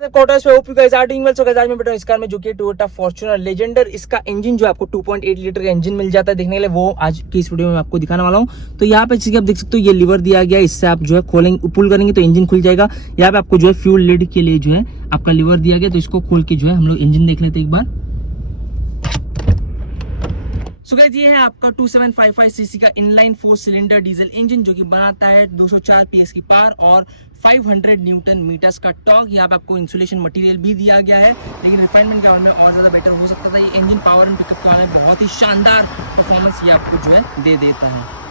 Quarters पे hope you guys are doing well. So guys आज मैं बैठा हूं इस कार में जो कि टोयोटा फॉर्च्यूनर लेजेंडर। इसका इंजन जो आपको 2.8 लीटर का इंजन मिल जाता है देखने के लिए, वो आज की इस वीडियो में आपको दिखाने वाला हूं। तो यहाँ पे जैसे कि आप देख सकते हो ये लीवर दिया गया है, इससे आप जो है खोलेंगे पुल करेंगे तो इंजन खुल जाएगा। यहाँ पे आपको जो है फ्यूल लीड के लिए जो है आपका लीवर दिया गया, तो इसको खोल के जो है हम लोग इंजन देख लेते हैं एक बार। सो गाइस ये है आपका 2755 सीसी का इनलाइन 4 सिलेंडर डीजल इंजन जो कि बनाता है 204 पीएस की पावर और 500 न्यूटन मीटर्स का टॉर्क। यहाँ पे आपको इंसुलेशन मटेरियल भी दिया गया है, लेकिन रिफाइनमेंट के बारे में और ज्यादा बेटर हो सकता था। ये इंजन पावर एंड पिकअप के बारे में बहुत ही शानदार परफॉर्मेंस ये आपको जो है दे देता है।